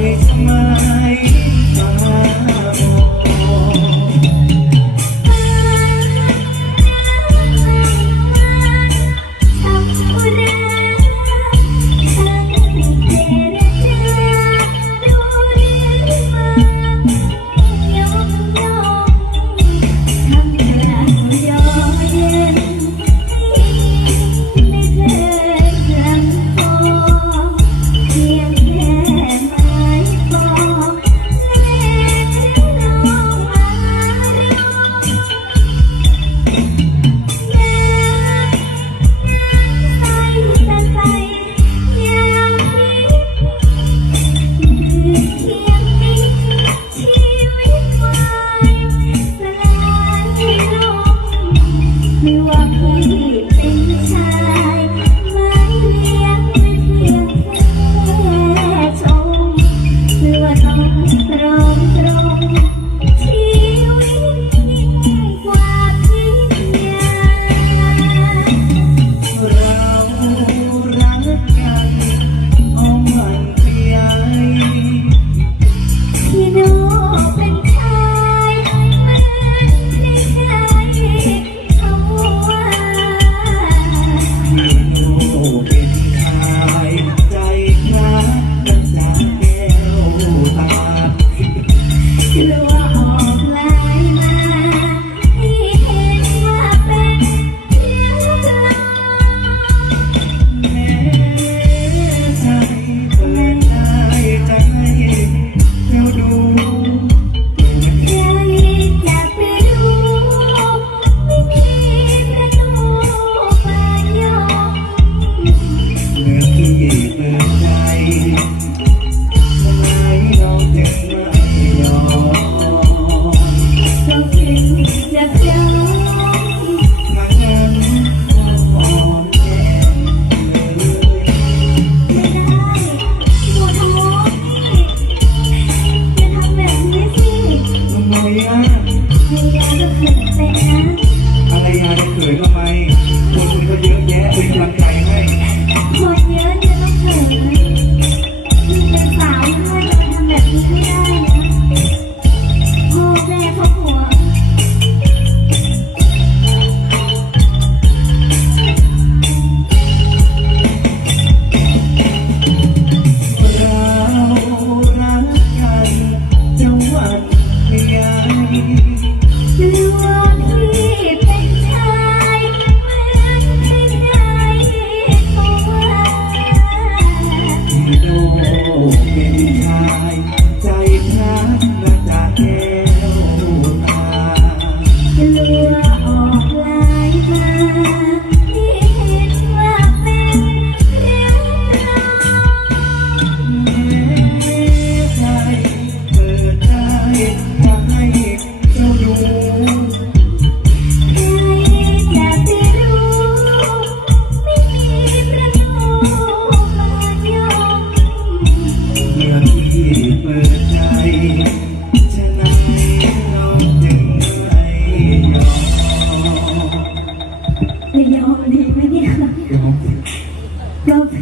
你怎么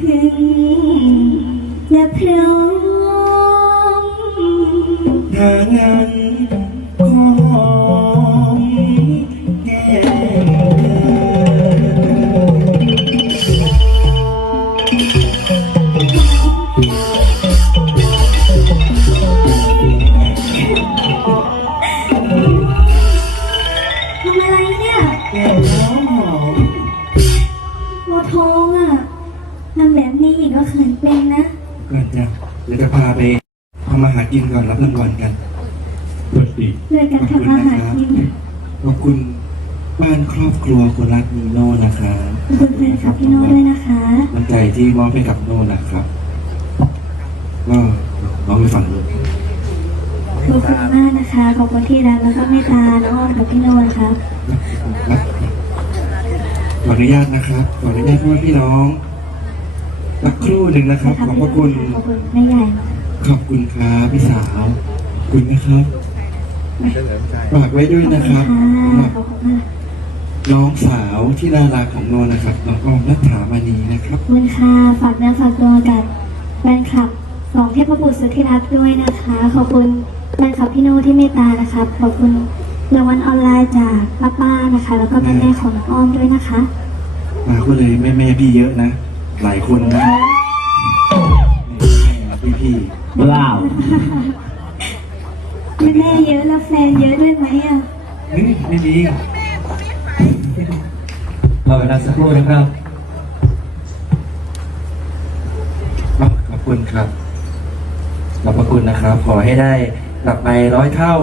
พึงและพร้อม ถ้างั้น ยวจะพาไปทำอาหารกินก่อนรับรางวัลกันเปิดดีเลยการทำอาหารกินขอบคุณบ้านครอบครัวคนรักนีโน่นะครับขอบคุณแฟนคลับพี่โน้ตด้วยนะคะน้ำใจที่มอบให้กับโน่นะครับก็น้องไปฟังดูขอบคุณมากนะคะขอบคุณที่รักแล้วก็เมตตาน้องอ้อมกับพี่โน้ตครับขออนุญาตนะครับขออนุญาตพ่อพี่น้อง สักครู่หนึ่งนะครับ ขอบพระคุณ ขอบคุณแม่ใหญ่ขอบคุณครับพี่สาวขอบคุณนะครับฝากไว้ด้วยขอบนะคคุณรับค่ะสำหรับขอบคุณมากน้องสาวที่น่ารักของโนนะครับน้องออมนัฐามณีนะครับขอบคุณค่ะฝากเนื้อฝากตัวกับแฟนคลับสองเทพบุตรสุดที่รักด้วยนะคะ ขอบคุณแฟนคลับพี่โน้ตที่เมตตานะคะขอบคุณรางวัลออนไลน์จากป้าป้าๆนะคะ แล้วก็แม่แม่ๆของน้องอ้อมด้วยนะคะมาก็เลยแม่แม่ๆพี่เยอะนะ หลายคนนะพี่พี่ว้าวแม่แม่ๆเยอะแล้วแฟนเยอะด้วยไหมอะๆนี่ไม่ดีรอเวลาสักครู่นะครับขอบคุณครับขอบพระคุณนะครับ ขอให้ได้กลับไปร้อยเท่า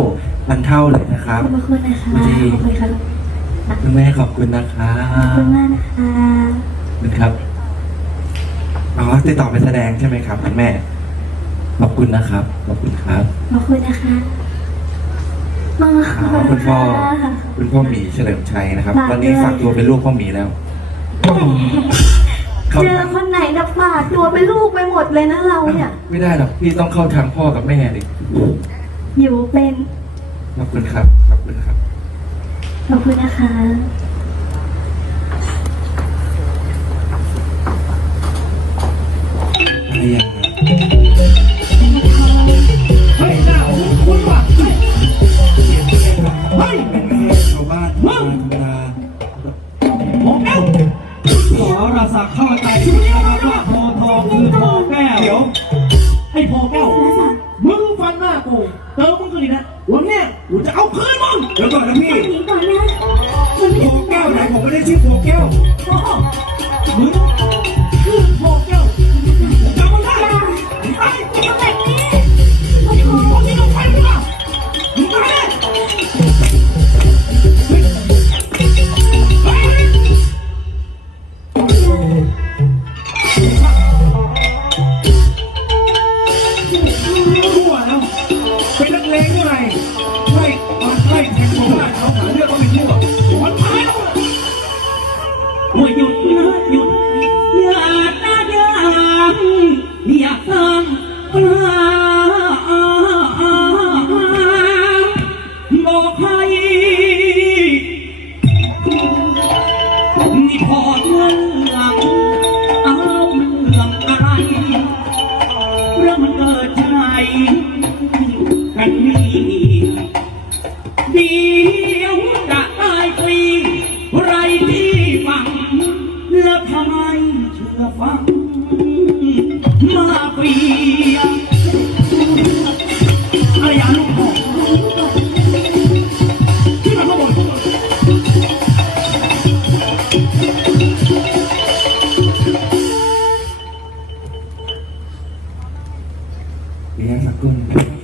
พันเท่าเลยนะคขรัอบบพระคุณนะคะดีขอบคุณค่ะคุณแม่ขอบคุณนะครัขอบคุณบมากนะคะขอบคุณครับ อ๋อติดต่อไปแสดงใช่ไหมครับคุณแม่ ขอบคุณนะครับ ขอบคุณครับ ขอบคุณนะคะอ๋ออ๋อคุณพ่อคุณพ่อหมีเฉลิมชัยนะครับฝากตอนนี้ด้วยฝากตัวเป็นลูกพ่อหมีแล้วเข้าเจอคนไหนนะฝากตัวเป็นลูกไปหมดเลยนะเราเนี่ย ไม่ได้หรอกพี่ต้องเข้าทางพ่อกับแม่ดิอยู่เป็น ขอบคุณครับ ขอบคุณครับ ขอบคุณนะคะ อะ ไรอย่างนั้นเฮ้ยหน้าหูคุณว่ะเฮ้ยเป็นแค่ชาวบ้าน พอเรื่อ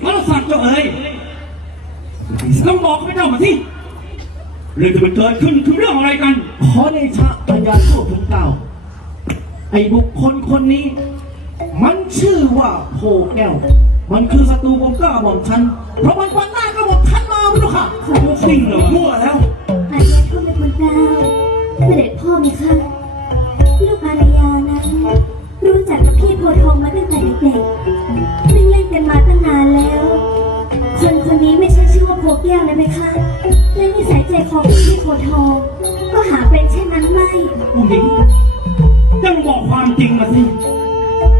พระสัตว์เจ้าเอ๋ยพี่สาต้วองบอกให้เจ้ามาที่เรื่องที่มันเกิดขึ้นคือเรื่องอะไรกัน ขอในชะปัญญาโชคถึงเก่าไอ้บุคคลคนนี้ มันชื่อว่าโพแก้ว มันคือศัตรูผมกล้าบอกฉัน เพราะมันฟันหน้ากระบอกฉันมาไม่รู้ค่ะจริงเหรอมั่วแล้วอาเรียนเข้าไปบนดาวเสด็จพ่อมีค่ะลูกอารยานั้นรู้จักกับพี่โพธิ์ทองมาตั้งแต่เด็กๆเล่นเล่น กันมาตั้งนานแล้ว คนคนนี้ไม่ใช่ชื่อว่าโพแก้วนะไหมคะ และนิสัยใจคอของพี่โพธิ์ทอง ก็หาเป็นเช่นนั้นไม่ ผู้หญิงจงบอกความจริงมาสิ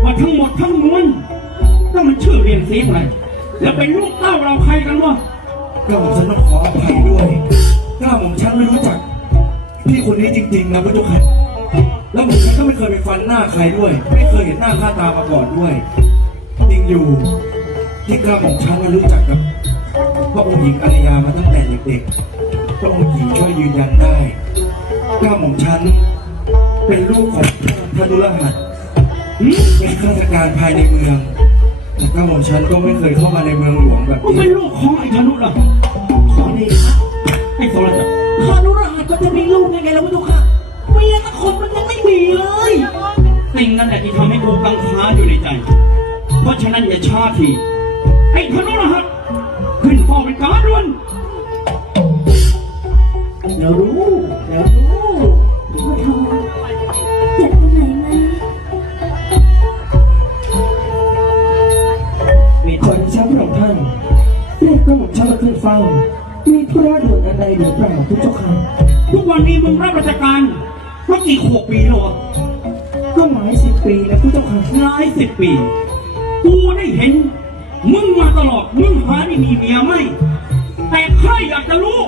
ว่าทั้งหมดทั้งมวลนั่นมันชื่อเรียนเสียงอะไรแล้วเป็นลูกเต้าเราใครกันวะกล้าหม่อมฉันต้องขออภัยด้วยกล้าหม่อมฉันไม่รู้จัก พี่คนนี้จริงๆนะพระเจ้าค่ะแล้วผมฉันก็ไม่เคยไปฟันหน้าใครด้วย ไม่เคยเห็นหน้าค่าตามาก่อนด้วยจริง อยู่ที่กล้าหม่อมฉันมารู้จักกับพระองค์หญิงอารยามาตั้งแต่เด็กๆพระองค์หญิงช่วยยืนยันได้กล้าหม่อมฉันเป็นลูกของพระนุรหัสหืมเป็นข้าราชการภายในเมืองแต่กล้าหม่อมฉันก็ไม่เคยเข้ามาในเมืองหลวงแบบก็นี้เป็นลูกของไอ้ธนุเหรอขอเดชะไอ้โซลจักรพานุรหัสก็จะมีลูกยังไงล่ะพุทธค่ะเมียสักคนมันยังไม่มีเลย สิ่งนั้นแหละที่ทำให้กูกังขาอยู่ในใจเพ ราะฉะนั้นอย่าช้าทีไอ้ธนุรหัสขึ้นเฝ้าเป็นการด่วนเดี๋ยวรู้เดี๋ยวรู้โพธิ์ทองเจ็บตรงไหนไหมมีคนเช้าพระองค์ท่านเรียกก็หมดเช้ามาขึ้นเฝ้า มีธุระด่วนอะไรหรือเปล่าพุทธเจ้าค่ะทุกวันนี้มึงรับราชการมากี่ขวบปีแล้ววะก็หลายสิบปีแล้วพุทธเจ้าค่ะหลายสิบปี กูได้เห็น มึงมาตลอด มึงหาได้มีเมียไหม แต่ข้าอยากจะรู้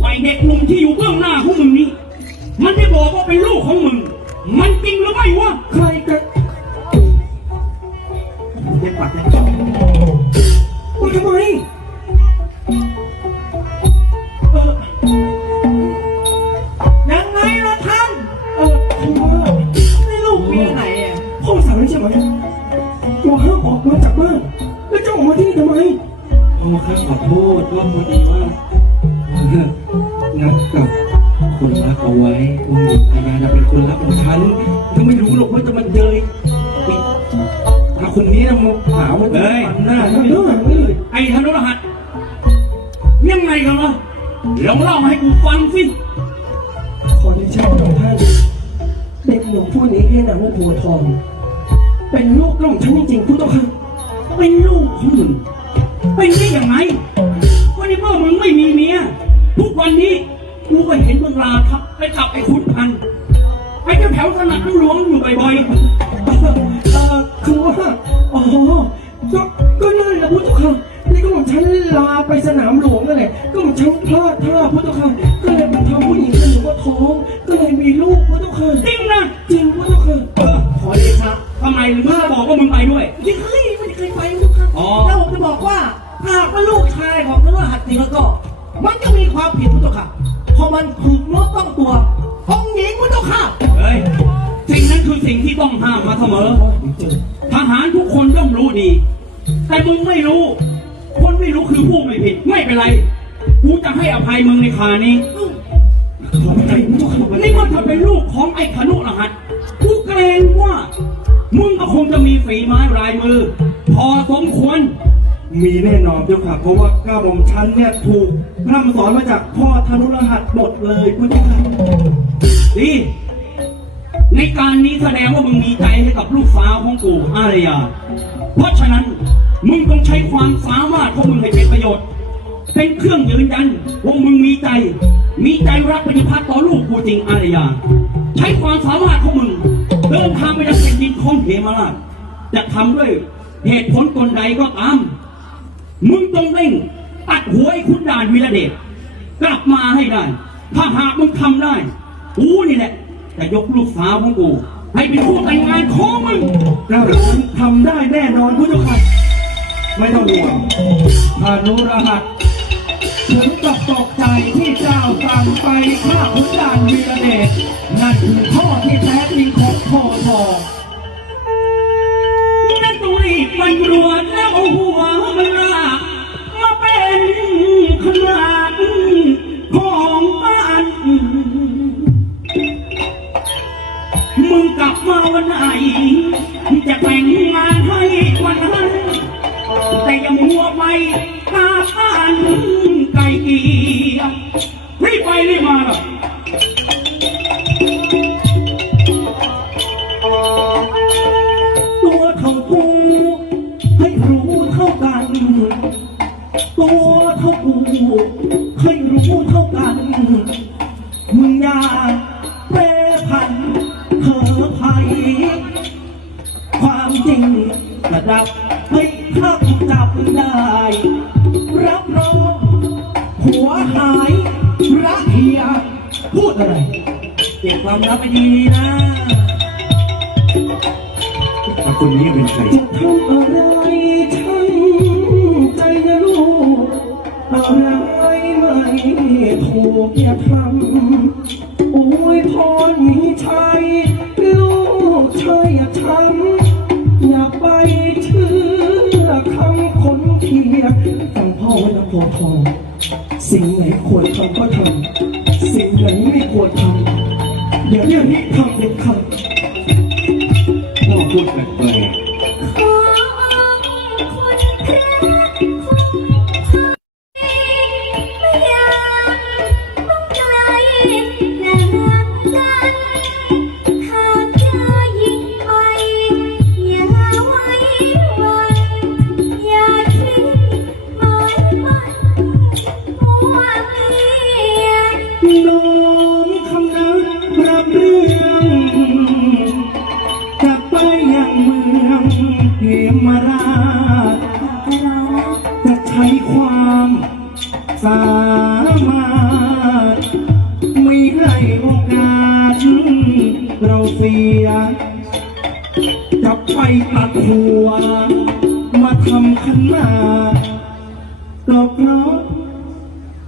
ว่าไอเด็กหนุ่มที่อยู่เบื้องหน้าของมึงนี่ มันได้บอกว่าเป็นลูกของมึง มันจริงหรือไม่วะ ใคร ษว่าพอดีว่านัดกับคนรักเอาไว้องค์หญิงอารยาเป็นคนรักของฉันก็ไม่รู้หรอกว่าจะมันเจอไอ้ถ้าคนนี้นะมาหาว่าจะฟันหน้าฉันไม่รู้ไม่เลยไอ้ธนุรหัสยังไงกันวะลองเล่าให้กูฟังสิขอเดชะพระองค์ท่านเด็กหนุ่มผู้นี้ให้นามว่าโพธิ์ทอง เป็นลูกกล่อมฉันจริงๆพุทธค่ะเป็นลูกของมึงเป็นได้ยังไงวันนี้เมื่อมึงไม่มีเมียทุกวันนี้กูก็เห็นมึงลาทับ ไปจับไอ้ขุนพันธุ์ไปแถวๆสนามหลวงอยู่บ่อยเอ่อคือว่าอ๋อก็ก็นั่นแหละพุทธค่ะนี่ก็ผมฉันลาไปสนามหลวงนั่นแหละก็ผมฉันพลาดท่าพุทธค่ะก็เลยไปทำผู้หญิงคนหนึ่งว่าท้องก็เลยมีลูกพุทธค่ะๆจริงนะจริงพุทธค่ะเออขอเดชะทำไมมึงไม่บอกว่ามึงไปด้วยยังเคยไม่เคยไปพุทธค่ะอ๋อแล้วผมจะบอกว่า หากว่าลูกชายของพระรหัสตีแล้วก็ มันจะมีความผิดพุทธค่ะเพราะมันถูกเนื้อต้องตัวองค์หญิงพุทธค่ะเฮ้ยสิ่งนั้นคือสิ่งที่ต้องห้ามมาเสมอ ทหารทุกคนย่อมรู้ดี แต่มึงไม่รู้ คนไม่รู้คือผู้ไม่ผิด ไม่เป็นไร กูจะให้อภัยมึงในครานี้ขอพระไตรพุทธค่ะนี่มันถ้าเป็นลูกของไอ้ขนุรหัสกูเกรงว่า มึงก็คงจะมีฝีไม้ลายมือ พอสมควร มีแน่นอนเจ้าค่ะ เพราะว่าก้าวของฉันเนี่ยถูกพร่ำสอนมาจากพ่อธนุรหัสหมดเลยพุทธค่ะดีในการนี้แสดงว่ามึงมีใจให้กับลูกสาวของกูอารยา เพราะฉะนั้นมึงต้องใช้ความสามารถของมึงให้เป็นประโยชน์ เป็นเครื่องยืนยันว่ามึงมีใจ มีใจรักปฏิพัทธ์ต่อลูกกูจริงอารยา ใช้ความสามารถของมึงเดินทางไปยังแผ่นดินของเหมราชจะทำด้วยเหตุผลตนใดก็ตาม มึงต้องเร่งตัดหัวไอ้คุณดานวีระเดชกลับมาให้ได้ ถ้าหากมึงทำได้ กูนี่แหละจะยกลูกสาวของกู ให้เป็นคู่แต่งงานของมึงก้าวของฉันทำได้แน่นอนพุทธค่ะไม่ต้องห่วงธนุรหัสถึงกับตกใจที่เจ้าสั่งไปฆ่าขุนด่านวีระเดชนั่นคือพ่อที่แท้จริงของโพธิ์ทองนั่นต้องรีบมันรวจแล้วเอาหัว วันไหนจะแต่ ดับให้ถ้ากูจับได้ รับรองหัวหายรักเฮีย พูดอะไรเก็บความลับไปดีนะแต่คนนี้เป็นใครจะทำอะไรช่างใจนะลูกอะไรไม่ถูกอย่าทำ งพ่อไว้นะโพธิ์ทองสิ่งไหนควรทำก็ทำ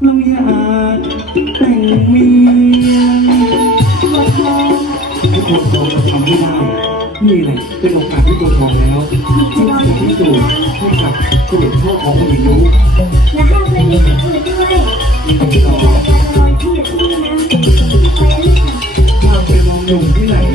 เราอยากแต่งเมียขอทองๆที่คนทองจะทำไม่ได้นี่แหละเป็นโอกาสที่ตัวทองแล้วที่จะพิสูจน์ให้กับเสด็จพ่อของผู้หญิงรู้และห้ามไม่มีคนอื่นด้วยอย่าจะรอที่อย่าที่นะไปเลยค่ะถ้าไปมองหนุ่ม